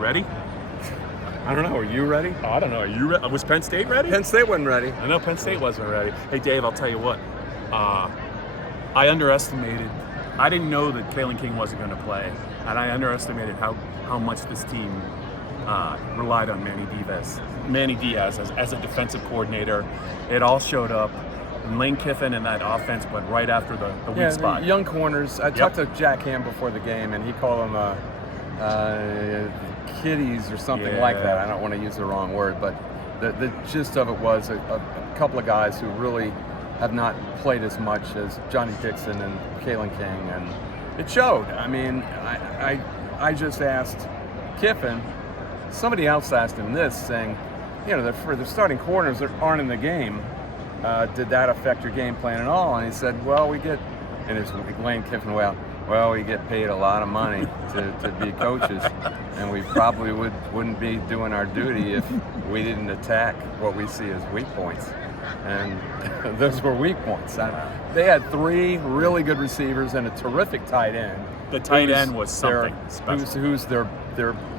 ready? I don't know. Are you ready? Oh, I don't know. Are you ready? Was Penn State ready? Penn State wasn't ready. I know Penn State wasn't ready. Hey, Dave, I'll tell you what. I underestimated. I didn't know that Kalen King wasn't going to play, and I underestimated how much this team relied on Manny Diaz as a defensive coordinator. It all showed up. And Lane Kiffin and that offense went right after the weak spot. Young corners. I talked to Jack Ham before the game, and he called them kiddies or something like that. I don't want to use the wrong word, but the gist of it was a couple of guys who really have not played as much as Johnny Dixon and Kalen King, and it showed. I mean, I just asked Kiffin, somebody else asked him this, saying, for the starting corners that aren't in the game, did that affect your game plan at all? And he said, well, we get Lane Kiffin, well, we get paid a lot of money to be coaches, and we probably wouldn't be doing our duty if we didn't attack what we see as weak points. And those were weak points. They had 3 really good receivers and a terrific tight end. The tight end was something special. Who's their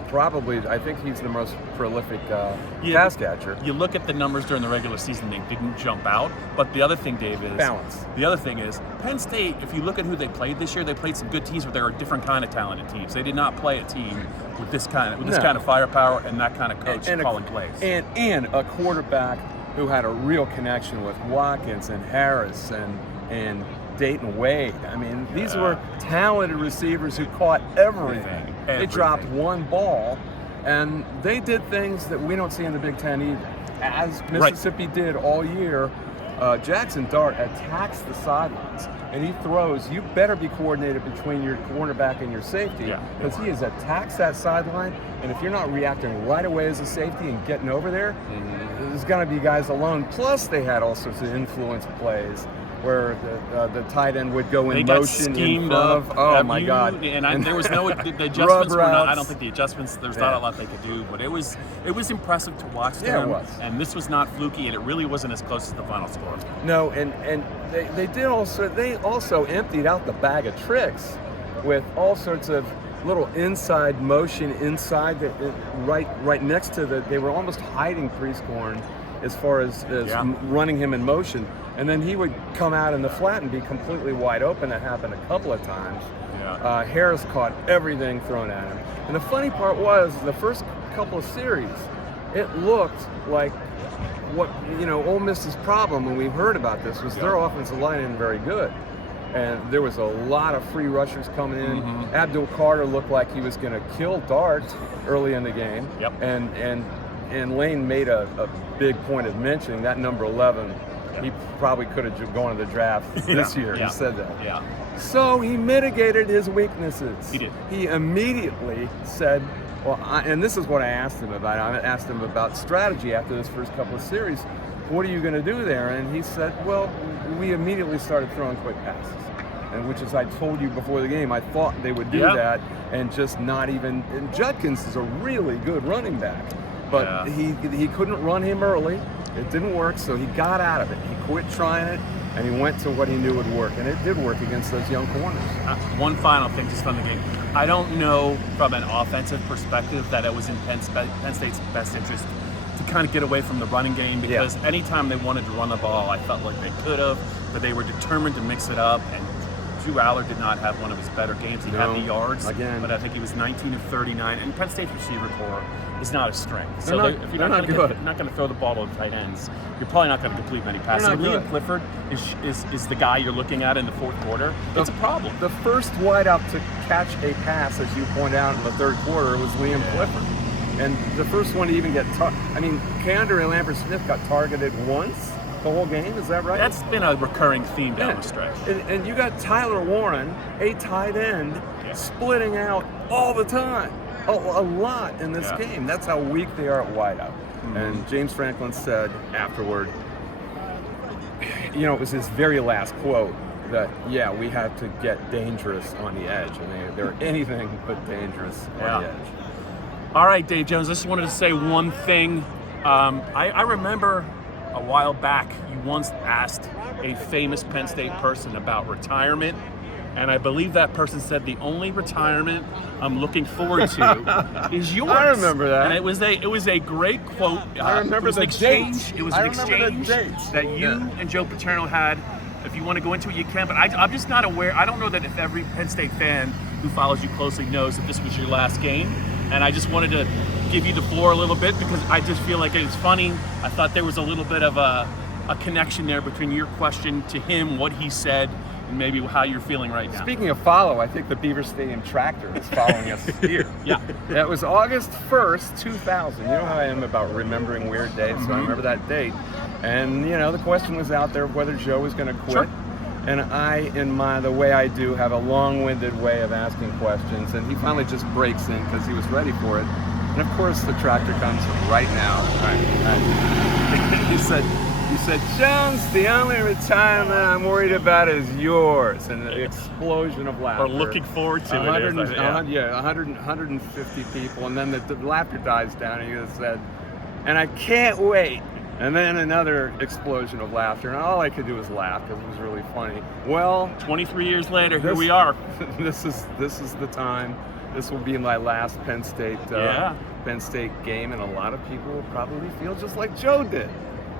probably, I think he's the most prolific pass catcher. You look at the numbers during the regular season, they didn't jump out. But the other thing, Dave, is balance. The other thing is Penn State, if you look at who they played this year, they played some good teams, but they were different kind of talented teams. They did not play a team with this kind of firepower and that kind of coach calling plays. And a quarterback who had a real connection with Watkins and Harris and Dayton Wade. I mean, these were talented receivers who caught everything. They dropped one ball, and they did things that we don't see in the Big Ten either. As Mississippi did all year, Jackson Dart attacks the sidelines, and he throws. You better be coordinated between your cornerback and your safety, because he attacks that sideline, and if you're not reacting right away as a safety and getting over there, there's going to be guys alone. Plus, they had all sorts of influence plays where the tight end would go in motion in front of. Oh my God! And there was no the adjustments were not. I don't think the adjustments. There's not a lot they could do, but it was impressive to watch them. Yeah, it was. And this was not fluky, and it really wasn't as close as the final score. No, and they also emptied out the bag of tricks with all sorts of little inside motion inside right next to they were almost hiding Prieskorn as far as running him in motion. And then he would come out in the flat and be completely wide open. That happened a couple of times. Harris caught everything thrown at him. And the funny part was, the first couple of series, it looked like what, Ole Miss's problem when we heard about this was their offensive line isn't very good. And there was a lot of free rushers coming in. Abdul Carter looked like he was going to kill Dart early in the game. And Lane made a big point of mentioning that number 11. He probably could have gone to the draft this year. He said that. So he mitigated his weaknesses. He did. He immediately said, and this is what I asked him about. I asked him about strategy after this first couple of series. What are you going to do there? And he said, well, we immediately started throwing quick passes. And which, as I told you before the game, I thought they would do that and just not even. And Judkins is a really good running back, but he couldn't run him early. It didn't work, so he got out of it. He quit trying it, and he went to what he knew would work, and it did work against those young corners. One final thing just on the game. I don't know from an offensive perspective that it was in Penn State's best interest to kind of get away from the running game, because anytime they wanted to run the ball, I felt like they could have, but they were determined to mix it up, and Drew Aller did not have one of his better games. He had the yards, but I think he was 19 of 39, and Penn State's receiver corps is not a strength. So if you're not going to throw the ball to the tight ends, you're probably not going to complete many passes. Liam Clifford is the guy you're looking at in the fourth quarter. It's a problem. The first wideout to catch a pass, as you point out, in the third quarter was Liam Clifford. And the first one to even get Keandre Lambert-Smith got targeted once the whole game, is that right? That's been a recurring theme down the stretch. And you got Tyler Warren, a tight end, splitting out all the time. A lot in this game. That's how weak they are at wideout. And James Franklin said afterward, it was his very last quote, that, we have to get dangerous on the edge. And they're anything but dangerous on the edge. All right, Dave Jones, I just wanted to say one thing. I remember a while back you once asked a famous Penn State person about retirement, And I believe that person said the only retirement I'm looking forward to is yours. I remember that. And it was a great quote. I remember it was the an exchange. dates. It was I an remember the exchange dates. that you and Joe Paterno had. If you want to go into it, you can. But I'm just not aware. I don't know that if every Penn State fan who follows you closely knows that this was your last game. And I just wanted to give you the floor a little bit because I just feel like it's funny. I thought there was a little bit of a connection there between your question to him, what he said, and maybe how you're feeling right now. Speaking of follow, I think the Beaver Stadium tractor is following us here. Yeah. That was August 1st, 2000. You know how I am about remembering weird dates, so I remember that date. And, the question was out there of whether Joe was going to quit. Sure. And I, the way I do, have a long-winded way of asking questions, and he finally just breaks in because he was ready for it. And of course, the tractor comes right now. All right. He said, Jones, the only retirement I'm worried about is yours. And the explosion of laughter. Or looking forward to 150 people. And then the laughter dies down, and he just said, and I can't wait. And then another explosion of laughter. And all I could do was laugh because it was really funny. Well, 23 years later, here we are. This is the time. This will be my last Penn State game, and a lot of people will probably feel just like Joe did.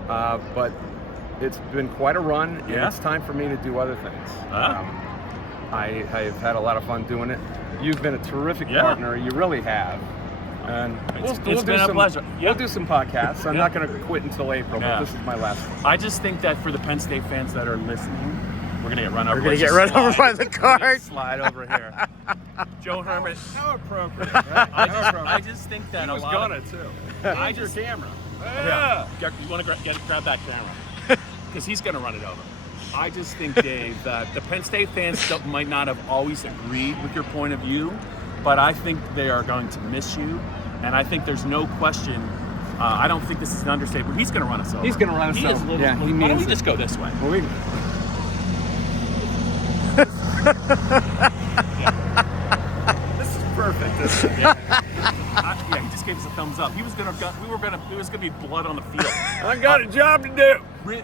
But it's been quite a run, and it's time for me to do other things. I've had a lot of fun doing it. You've been a terrific partner. You really have. And it's been a pleasure. We'll do some podcasts. I'm not going to quit until April, but this is my last one. I just think that for the Penn State fans that are listening, we're going to get run over. We're going to get run over by the car. Slide over here. Joe Herman. How appropriate. Right? I just think that he was gonna too. I just camera. Yeah. You want to grab that camera because he's going to run it over. I just think, Dave, that the Penn State fans might not have always agreed with your point of view, but I think they are going to miss you, and I think there's no question. I don't think this is an understatement. He's going to run us over. He's going to run us over. Why don't we just go this way? Well, This is perfect. He just gave us a thumbs up. It was gonna be blood on the field. I got a job to do.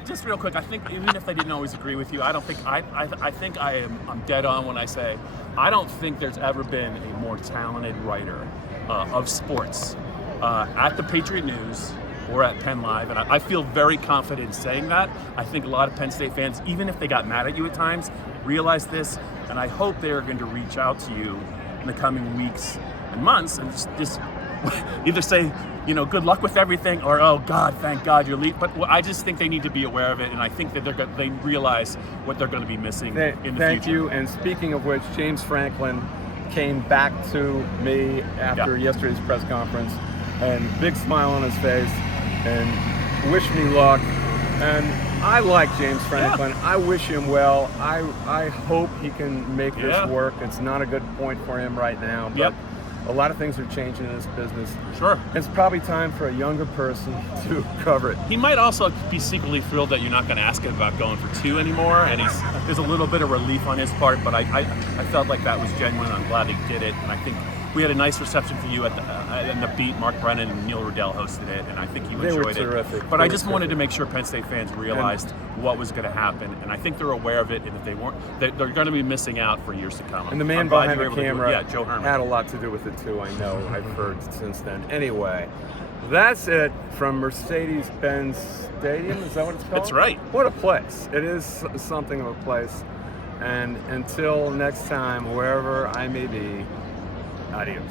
Just real quick, I think even if they didn't always agree with you, I don't think I think I'm dead on when I say I don't think there's ever been a more talented writer of sports at the Patriot News or at PennLive, and I feel very confident in saying that. I think a lot of Penn State fans, even if they got mad at you at times, realize this, and I hope they are going to reach out to you in the coming weeks and months and just either say, good luck with everything, or, oh God, thank God you're leaving. But I just think they need to be aware of it, and I think that they realize what they're going to be missing in the future. Thank you. And speaking of which, James Franklin came back to me after yesterday's press conference, and big smile on his face, and wished me luck. And I like James Franklin. I wish him well. I hope he can make this work. It's not a good point for him right now, but a lot of things are changing in this business. Sure. It's probably time for a younger person to cover it. He might also be secretly thrilled that you're not going to ask him about going for 2 anymore, and there's a little bit of relief on his part, but I felt like that was genuine. I'm glad he did it, and I think we had a nice reception for you at the beat. Mark Brennan and Neil Riddell hosted it, and I think you enjoyed it. They were terrific. But I just wanted to make sure Penn State fans realized what was going to happen, and I think they're aware of it. And if they weren't, they're going to be missing out for years to come. And the man behind the camera Joe Herman, had a lot to do with it too. I know. I've heard since then. Anyway, that's it from Mercedes-Benz Stadium. Is that what it's called? That's right. What a place! It is something of a place. And until next time, wherever I may be. Adios.